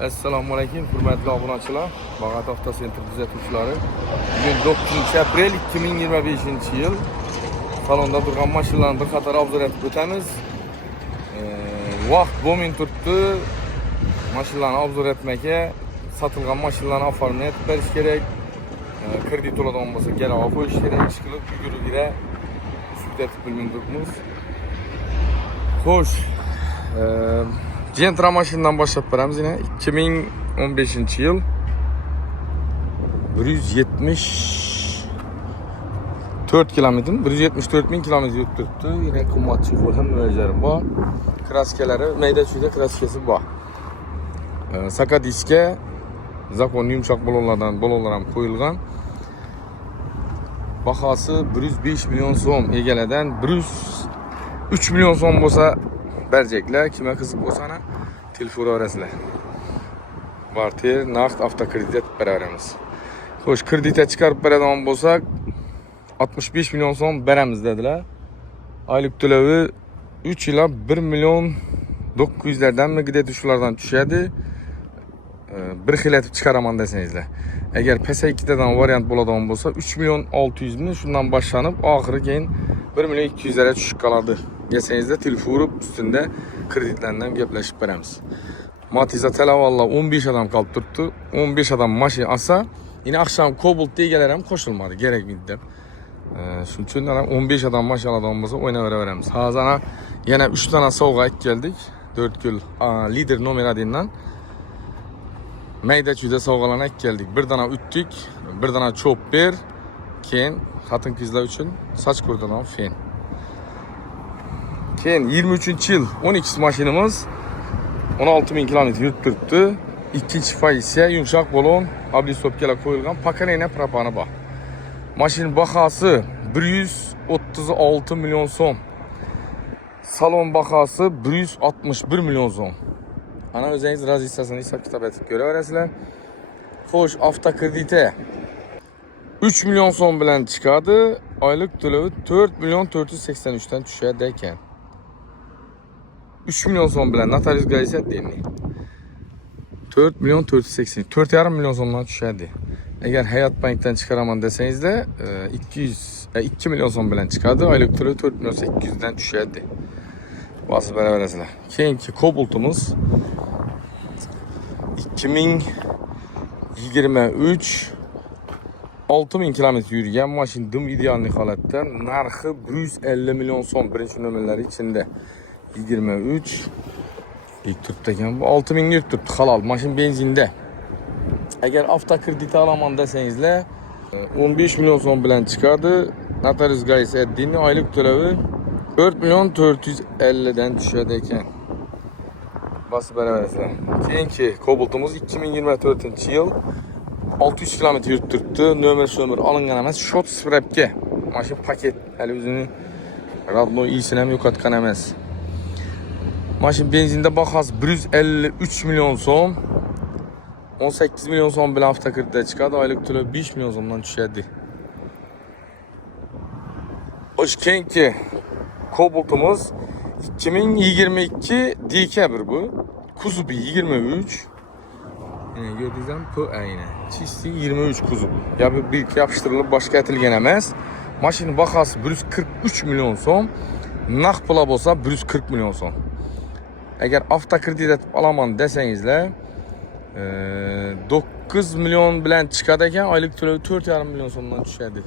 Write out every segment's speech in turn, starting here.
Assalomu alaykum, hurmatli obunachilar. Bag'at avtosentr kuzatuvchilari. Bugun 9-aprel 2025-yil. Salonda turgan mashinalarni bir qator obzor etib o'tamiz. Vaqt bo'lmay turibdi. Mashinalarni obzor etmakka, sotilgan mashinalarni oformini etib berish kerak. Kredit to'ladigan bo'lsa, garov qo'yish kerak. Ish qilib yugurib sudetib bilmay turibmiz. Xo'sh, Gentra mashinadan boshlab beramiz yine 2015-yil 174 kilometr, 174 bin kilometr yurib turibdi. Yine qimmatchi qo'l ham mo'ljari bor. Kraskalari, mayda-chuyda kraskasi bor. Saka diskga zakon yumshoq balonlar ham qo'yilgan. Bahosi 105 million so'm, egaladan 103 million so'm bo'lsa berjekler. Kime qiziq bo'lsa telefon orasizlar. Barter naqd avtokredit beramiz. Xo'sh, kreditga chiqarib beradigan bo'lsak 65 million so'm beramiz dedilar. Oylik to'lovi 3 yil 1 million 900 lardan gideti shulardan tushadi. Bir xil etib chiqaraman desangizlar. Agar PS2dan variant bo'ladigan bo'lsa 3 million 600 ming shundan boshlanib, oxiri keyin 1 million 200 larga tushib qoladi. Desangizda telefon urib ustunda kreditlardan gaplashib beramiz. Matiza Telavalla 15 adam qolib turibdi. 15 adam mashina olsa, yine akşam Cobalt egalar ham qo'shilmadi, kerakmidi deb. Shuning uchun 15 adam mashina oladigan bo'lsa o'ynayveramiz. Hozir yana 3 tane sovg'a olib keldik. 4 kul lider nomer 1dan. Mayda-chuyda sovg'alarni olib keldik. Bir dana üttik, bir dana chopper, keyin xotin-qizlar uchun soch kurdidan fen. Keyin 23-yil 12 mashinamiz 16 bin kilometr yurib turibdi. Ikkinchi pozitsiya yumshoq balon, oblisopkalar qo'yilgan, pakalena propani bor. Mashina bahosi 136 million so'm. Salon bahosi 161 million so'm. Ana o'zingiz razistasini hisob-kitob etib ko'raverasizlar. Xo'sh, avtokrediti 3 million so'm bilan chiqadi. Oylik to'lovi 4 million 483 dan tushadi ekan. 3 million so'm bilan notarius gaysat deydi. 4 million 480, 4,5 million so'mdan tushadi. Agar Hayat Bankdan chiqaraman desangizda 2 million so'm bilan chiqadi. Oylik to'lovi 4 million 800 dan tushadi. Bosib beraverasizlar. Keyingi Cobalt'imiz 2023 6000 kilometr yurgan mashina, dim ideal holatda, narxi 150 million so'm, birinchi nomerlari ichida. 23 ilk turibdi ekan. Bu 6000 yurib turibdi, halol mashina benzinda. Agar avtokredit olaman desangizlar 15 million so'm bilan chiqadi. Notarius Gais Eddinning oylik to'lovi 4 million 450 dan tushadi ekan. Bosib beraverasizlar. Keyingi Cobalt'imiz 2024-yil 600 kilometr yurib turibdi. Nomer olingan emas, shot sprapga. Mashina paket, hali o'zini radnoy isini ham yo'qotgan emas. Mashina benzinda bahosi 153 million so'm. 18 million so'm bilan avtokreditga chiqadi. Oylik to'lovi 5 million so'mdan tushadi. Keyingi Cobalt'imiz 2022 dekabr bu. Kuzubi 23. Gördüğünüz bu aynen. Çisti 23 kuzub. Ya bir yapıştırılıp başka etilgen emas. Maşinin bahosi 143 milyon so'm. Naqd pula bo'lsa 140 milyon so'm. Agar avtokredit etib olaman desangizlar 9 milyon bilan chiqadi ekan, oylik to'lovi 4,5 milyon so'mdan tushadi.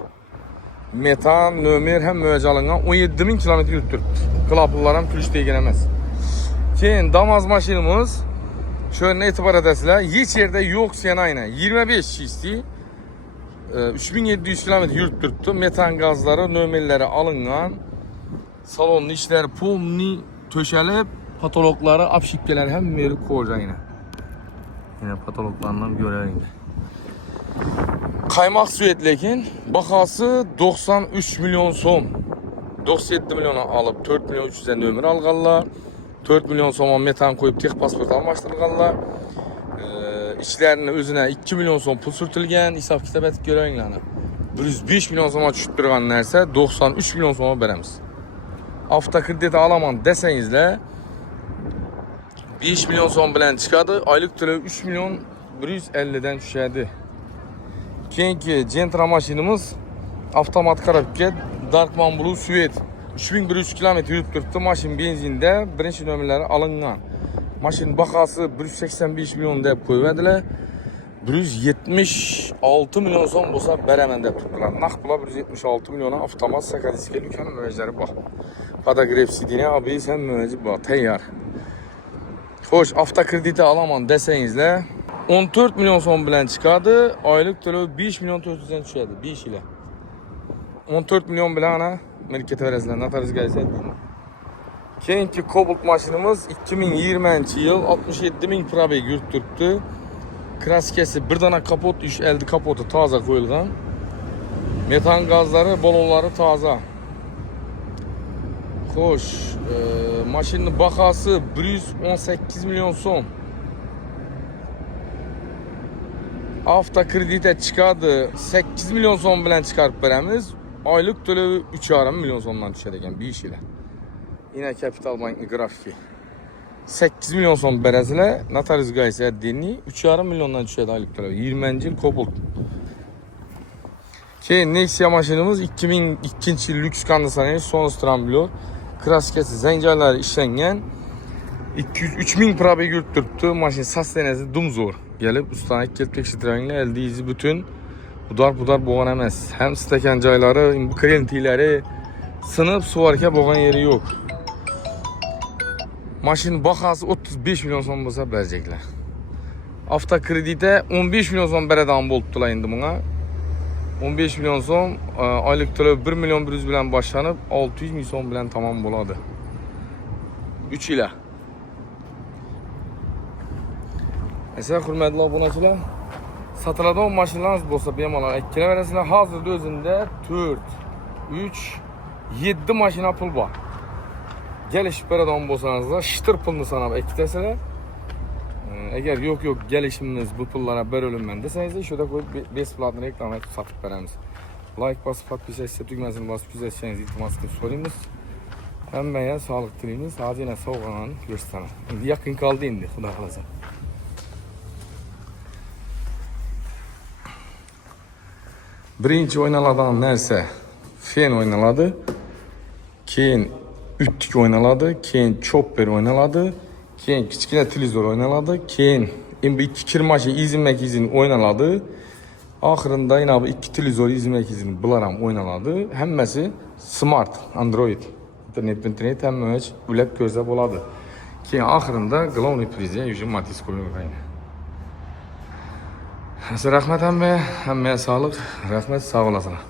Metan nomer ham mo'lja olingan, 17 bin kilometr yurib turibdi. Klaplar ham kulish degan emas. Keyin Damas mashinamiz şöyle e'tibor etasizlar, hech yerda yo'q sen aynan 25 chisti 3700 kilometr yurib turibdi. Metan gazlari, nomerlari olingan. Salonning ishlari polni to'shalib, patologlari, obshipkalari ham meri qo'yilgan. Yine patologlardan görelim. Kaymak süet lekin bahosi 93 milyon so'm. 97 milyona alıp 4 milyon 300 dan ömür alganlar. 4 milyon so'm metan qo'yib tex pasport almashtirganlar. İçlerini özüne 2 milyon so'm pul surtilgan. Hisob kitob etib ko'ringlar. 105 milyon so'm tushib turgan narsa 93 milyon so'm beramiz. Avtokredit alaman desangizlar 5 milyon so'm bilan chiqadi. Oylik to'lov 3 milyon 150 dan tushadi. Keyingi Gentra mashinamiz avtomat korobka Darkman Blue Sweet 3100 km yurib turibdi. Mashin benzinda birinchi nomerlari olingan. Mashin bahası 185 milyon deb qo'yadilar. 176 milyon so'm bo'lsa beraman deb turibdilar. Naq pula 176 milyona avtomat sakadiska dükkanı müracaatı bor. Fotograf sidini ABS ham müracaat bor, tayyor. Xo'sh, avtokrediti alaman desangizlar 14 milyon so'm bilan chiqadi. Oylik to'lov 5 milyon 400 dan tushadi 5 yil. 14 milyon bilan ana milkiyat verasizlar. Notarizga aytdim. Keyingi Cobalt mashinamiz 2020-yil 67 ming probeg yurib turibdi. Kraskasi bir dana kapot, 3 eldi kapotu toza qo'yilgan. Metan gazlari, balonlari toza. Xo'sh, mashinning bahası 118 milyon so'm. Avtokreditga chiqadi 8 milyon so'm bilan chiqarib beramiz. Oylik to'lovi 3,5 milyon so'mdan tushadi ekan 5 yil. Yine Capital Bank'ın grafiki. 8 milyon so'm berasizlar. Notariusga esa deni 3,5 milyondan tushadi oylik to'lov. 20-yil Cobalt. Keyin Nexia mashinamiz 2002-yil lyuks konditsioner Sonos Tramblor. Kraskasi zanjirlari ishlangan. 203 ming probeg yurib turibdi. Mashin sosteniyasi dumzo'r. Gelib ustana kelib tekshirtiringlar. LD'si butun budar bo'lgan emas. Ham stakan joylari, krentiylari sınıp suvarga bo'lgan yeri yo'q. Mashin bahası 35 milyon so'm bo'lsa berajaklar. Avtokreditda 15 milyon so'm beradigan bo'libdilar endi bunga. 15 milyon so'm, oylik to'lov 1 milyon 100 bilan boshlanib 600 ming so'm bilan tamom bo'ladi. 3 yil. Esa hurmatli obunachilar, sotiladigan mashinalarimiz bo'lsa bemalol aytiraverasizlar. Hozirda o'zimda 4, 3, 7 mashina pul bor. Gelişip beradigan bo'lsangizlar, shitir pulni sanab aytasizlar. Agar yo'q gelişimimiz bu pullara berilmen desangizlar, şurada qo'yib besplatni reklama etib sotib beramiz. Like bosib, podpisatsiya tugmasini bosib kuzatsangiz iltimos qilib so'raymiz. Hammaga sog'lik tilaymiz. Hozir yana sovg'ani ko'rsataman. Endi yaqin qoldi endi, xudo xolasa. Birinchi o'ynaladigan narsa fen oynaladı. Keyin üttik oynaladı. Keyin chopper oynaladı. Keyin kichkina televizor oynaladı. Keyin endi ikki kirmachi izilmak izin oynaladı. Oxirida yana bu ikki televizor izilmak izin bular ham oynaladı. Hammasi smart Android. İnternet hamma ulab ko'rsa bo'ladi. Keyin oxirida главный prize уже Matiz qo'yilgan. Rahmat hammaga sog'lik, rahmat, sog' olasizlar.